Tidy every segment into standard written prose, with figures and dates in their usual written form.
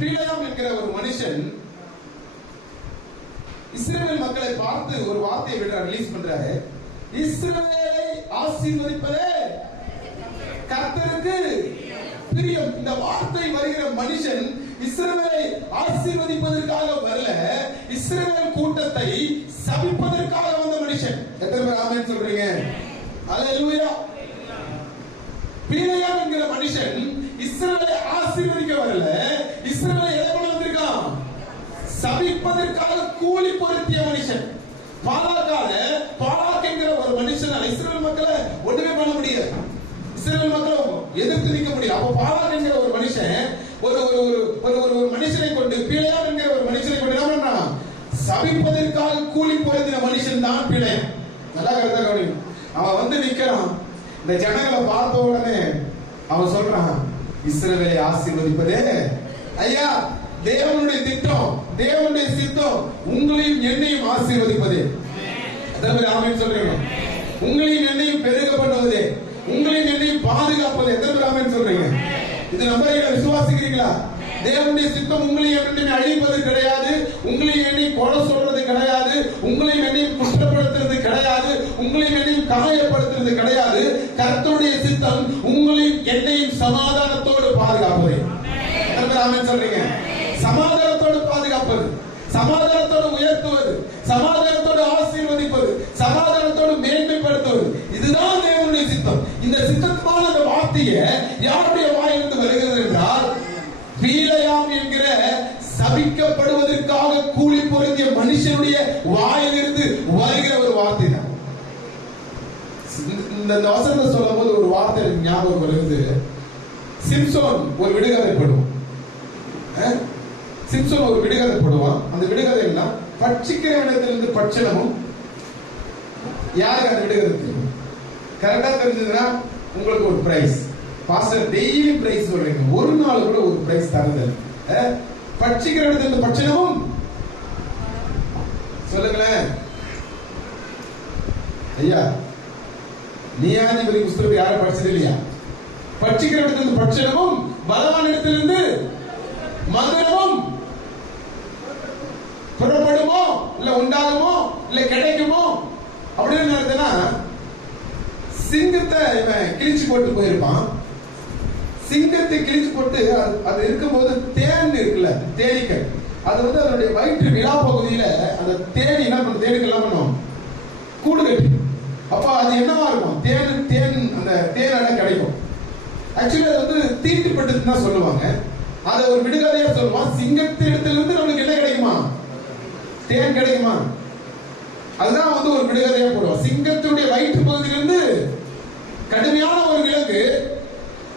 பிலேயாம் என்கிற ஒரு மனுஷன் இஸ்ரவேல் மக்களை பார்த்து ஒரு வார்த்தையை ரிலீஸ் பண்றாரு. இஸ்ரவேலை ஆசீர்வதிப்பதே கர்த்தருக்கு பிரியம். இந்த வார்த்தை வருகிற மனுஷன் இஸ்ரவேலை ஆசீர்வதிப்பதற்காக வரல, இஸ்ரவேல் கூட்டத்தை சபிப்பதற்காக வந்த மனுஷன். எத்தனை பேர் ஆமென் சொல்றீங்க? அல்லேலூயா. பிலேயாம் என்கிற மனுஷன் இஸ்ரவேலை ஆசீர்வதிக்க வரல, இஸ்ரவேலை எதை பண்ண வந்திருக்கான்? சபிப்பதற்காக கூலி பொருத்திய மனுஷன். பாலாக் என்கிற ஒரு மனுஷனால இஸ்ரவேல் மக்களை ஒண்ணுமே பண்ண முடியாது, இஸ்ரவேல் மக்களை எதிர்த்து நிற்க முடியும். அப்ப பாலாக் என்கிற ஒரு மனுஷன் ஒரு மனுஷனை கொண்டு, பிலேயாம் என்கிற ஒரு மனுஷனை கொண்டு என்ன பண்றான்? சபிப்பதற்காக கூலி பொருத்தின மனுஷன் தான் பிலேயாம். நல்லா கருத்தா கவனிங்க. அவன் வந்து நிக்கிறான். இந்த ஜனங்களை பார்த்த உடனே அவன் சொல்றான், இஸ்ரவேலை ஆசீர்வதிப்பதே ஐயா தேவனுடைய திட்டம், தேவனுடைய சித்தம், உங்களையும் என்னையும் ஆசீர்வதிப்பதே. ஆமென் சொல்றீங்க? உங்களையும் என்னையும் பெருக பண்ணுவதே, உங்களையும் என்னையும் பாதுகாப்பது. எத்தனை ஆமென் சொல்றீங்க? இது நம்புறீங்களா? விசுவாசிக்கிறீங்களா? தேவனுடைய சித்தம் உங்களையும் என்னையும் அழிப்பது கிடையாது, உங்களையும் என்னையும் கொலை சொல்றது கிடையாது, உங்களையும் என்னையும் குற்றப்படுத்துறது கிடையாது, உங்களையும் என்னையும் காயப்படுத்துறது கிடையாது. கர்த்தருடைய சித்தம் உங்களையும் என்னையும் சமாதானத்தோடு பாதுகாப்பது. ஆமென் சொல்றீங்க? சமாதானத்தோடு பாதுகாப்பது, சமாதானத்தோடு உயர்த்துவது, சமாதானத்தோடு ஆசீர்வதிப்பது, சமாதானத்தோடு மேன்மைப்படுத்துவது. இதுதான் தேவனுடைய சித்தம். இந்த சித்தமான அந்த வார்த்தையை யாருடைய வாயிலிருந்து வருகிறது என்றால், பிலேயாம் என்கிற சபிக்கப்படுவதற்காக கூலி பொருந்திய மனுஷனுடைய வாயிலிருந்து வருகிற ஒரு வார்த்தை தான். இந்த வசனத்தை சொல்லும் போது ஒரு வார்த்தை ஞாபகம் வருகிறது. சிம்சோன் ஒரு விடுகதை படுவான். சிம்சோன் ஒரு விடுகதை போடுவான். அந்த விடுகதை எல்லாம் பட்சிக்கிற இடத்திலிருந்து பட்சணமும். யாருக்கு அந்த விடுகதை தெரியும்? கரெக்டா தெரிஞ்சதுன்னா உங்களுக்கு ஒரு பிரைஸ். பாஸ்டர் டெய்லி பிரைஸ் சொல்றீங்க, ஒரு நாள் கூட ஒரு பிரைஸ் தரது. பட்சிக்கிற இடத்திலிருந்து பட்சணமும் சொல்லுங்களேன் ஐயா. நீதிபதி புஸ்தகத்தை யாரும் படிச்சது இல்லையா? பட்சிக்கிற இடத்திலிருந்து பட்சணமும், பலவான் இடத்திலிருந்து மதுரமும். புறப்படுமோ இல்ல உண்டாகுமோ இல்ல கிடைக்குமோ அப்படின்னு நடந்தனா, சிங்கத்தை இவன் கிழிச்சு போட்டு போயிருப்பான். சிங்கத்தை கிழிச்சு போட்டு அது இருக்கும்போது தேன் இருக்குல்ல, தேனீக்கள், அது வந்து அதனுடைய வயிற்று விழா பகுதியில அந்த தேனி என்ன பண்ணும்? தேனீக்கள் என்ன பண்ணும்? கூடு கட்டி. அப்ப அது என்னவா இருக்கும்? தேன் அந்த தேனோட கிடைக்கும். ஆக்சுவலி அது வந்து தீட்டுப்பட்டதுன்னு தான் சொல்லுவாங்க. அதை ஒரு விடுகதையா சொல்லுவான். சிங்கத்தின் இடத்திலிருந்து நம்மளுக்கு என்ன கிடைக்குமா? தேன் கிடைக்குமா? அதுதான் வந்து ஒரு விடுகதையா போடுவோம். சிங்கத்தினுடைய வயிற்று பகுதியிலிருந்து கடுமையான ஒரு விலங்கு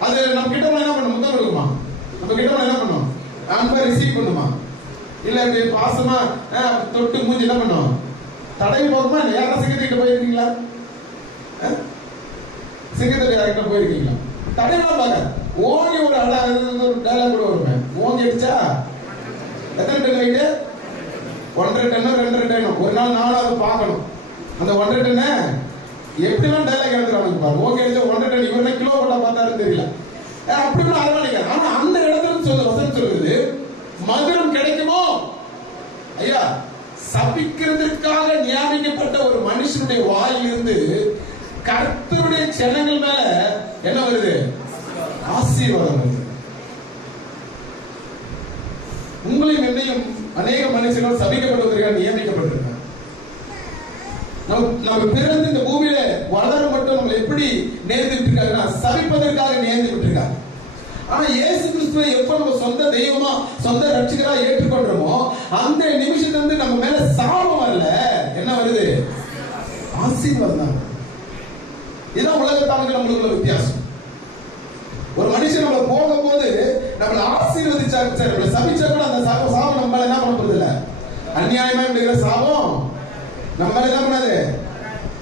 அது நம்ம கிட்ட என்ன பண்ணும்? முத்தம் கொடுக்குமா? நம்ம கிட்ட என்ன பண்ணும்? அன்பை ரிசீவ் பண்ணுமா? இல்ல பாசமா தொட்டு மூஞ்சி என்ன பண்ணும்? தடவி போகுமா? யாரும் சிங்கத்திட்ட போயிருக்கீங்களா? சிங்கத்திட்ட யார்கிட்ட போயிருக்கீங்களா? தடையெல்லாம் பாக்க ஓங்கி ஒரு டைலாக் கூட வருவேன். ஓங்கி அடிச்சா எத்தனை டன் வெயிட்டு? 1.5 ton 2.5 ton. ஒரு நாள் நாலாவது பார்க்கணும். அந்த 1.5 டன் எப்படிலாம் டைலாக் எழுதுறாங்க பாரு. ஓங்கி அடிச்சா 1.5 டன். இவருன்னா கிலோ போட்டா பார்த்தாருன்னு தெரியல. அப்படி கூட அரவணைக்க. ஆனா அந்த இடத்துல வசனம் சொல்லுது, மதுரம் கிடைக்குமோ ஐயா. சபிக்கிறதுக்காக நியமிக்கப்பட்ட ஒரு மனுஷனுடைய வாயிலிருந்து கர்த்தருடைய ஜனங்கள் மேல என்ன வருது? ஆசீர்வாதம் வருது. உங்களையும் என்னையும் அநேக மனுஷர்கள் சபிக்கப்படுவதற்காக நியமிக்கப்பட்டிருக்காங்க. நம்ம பிறந்து இந்த பூமியில வளர மட்டும் நம்ம எப்படி நேர்ந்துட்டு இருக்காங்கன்னா, சபிப்பதற்காக நேர்ந்து இருக்காங்க. ஆனா இயேசு கிறிஸ்துவை எப்ப நம்ம சொந்த தெய்வமா சொந்த ரட்சகரா ஏற்றுக்கொள்றோமோ அந்த நிமிஷத்துல இருந்து நம்ம மேல சாபம் வரல, என்ன வருது? ஆசீர்வாதம் தான். இதுதான் உலகத்தானுக்கு நம்மளுக்குள்ள வித்தியாசம். ஒரு மனுஷன் நம்மள போகும்போது நம்மள ஆசீர்வதிச்சா சரி, நம்மள சபிச்சா கூட அந்த சாபம் நம்ம மேல என்ன பண்ண போறது இல்ல. அநியாயமா இருக்கிற சாபம் நம்ம மேல என்ன பண்ணாது?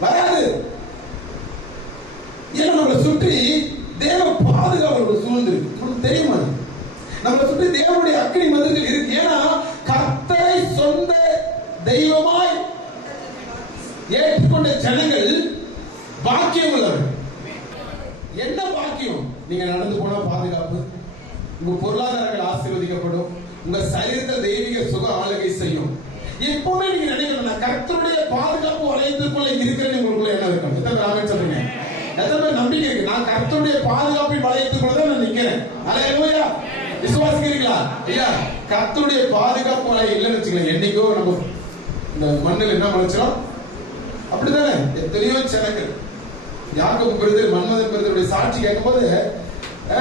வராது. ஏன்னா நம்மளை சுற்றி தேவ பாதுகாப்பு சூழ்ந்திருக்கு. நமக்கு தெரியுமா? நம்மளை சுற்றி தேவனுடைய அக்கினி மதில்கள் இருக்கு. ஏன்னா கர்த்தரை சொந்த தெய்வமாய் ஏற்றுக்கொண்ட ஜனங்கள் பாக்கியம் உள்ளவர்கள். என்ன பாக்கியம்? நீங்க நடந்து போனா பாதுகாப்பு, உங்க பொருளாதாரங்கள் ஆசீர்வதிக்கப்படும், உங்க சரீரத்தை தெய்வீக சுக ஆளுகை செய்யும். எப்பவுமே நீங்க நினைக்கணும், நான் கர்த்தருடைய பாதுகாப்பு வளையத்துக்குள்ள இருக்கிறேன்னு உங்களுக்குள்ள என்ன இருக்கும்? எத்தனை பேர் ஆமென் சொல்றீங்க? எத்தனை பேர் நம்பிக்கை இருக்கு? நான் கர்த்தருடைய பாதுகாப்பின் வளையத்துக்குள்ள தான் நான் நிக்கிறேன். அல்லேலூயா. விசுவாசிக்கிறீங்களா? ஐயா, கர்த்தருடைய பாதுகாப்பு வளையம் இல்லைன்னு வச்சுக்கலாம், என்னைக்கோ நம்ம இந்த மண்ணில் என்ன முளைச்சிடும்? அப்படித்தானே? எத்தனையோ ஜனங்கள் யாக்கோபு பெருதர், மன்மதன் பெருதருடைய சாட்சி கேட்கும்போது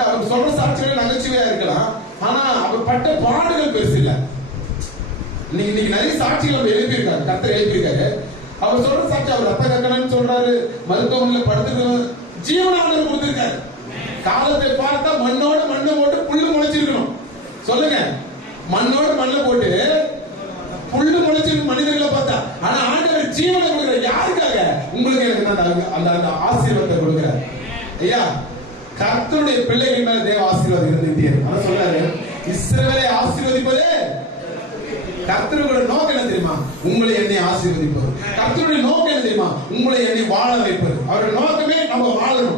அவர் சொல்ற சாட்சிகள் நகைச்சுவையா இருக்கலாம், ஆனா அவர் பட்ட பாடுகள் பெருசு இல்ல. இன்னைக்கு நிறைய சாட்சிகள் நம்ம எழுப்பியிருக்காரு, கர்த்தர் எழுப்பியிருக்காரு. அவர் சொல்ற சாட்சி, அவர் ரத்த கக்கணன்னு சொல்றாரு, மருத்துவமனையில படுத்துட்டு ஜீவனாளர் கொடுத்திருக்காரு. காலத்தை பார்த்தா மண்ணோட மண்ணை போட்டு புல்லு முளைச்சிருக்கணும். சொல்லுங்க, மண்ணோட மண்ணை போட்டு புல்லு முளைச்சிருக்கு மனிதர்களை பார்த்தா. ஆனா ஆண்டவர் ஜீவனை கொடுக்கிற யாருக்காக? உங்களுக்கு எனக்கு அந்த ஆசீர்வாதத்தை கொடுக்கிறார். ஐயா, கர்த்தருடைய பிள்ளைகள் மேல தேவ ஆசீர்வாதம் இருந்துட்டே இருக்கு. அத சொல்றாரு, இஸ்ரவேலை ஆசீர்வதிப்பதே கர்த்தருடைய நோக்கம் என்ன தெரியுமா? உங்களை என்னை ஆசீர்வதிப்பது. கர்த்தருடைய நோக்கம் என்ன தெரியுமா? உங்களை என்னை வாழ வைப்பது. அவருடைய நோக்கமே நம்ம வாழணும்.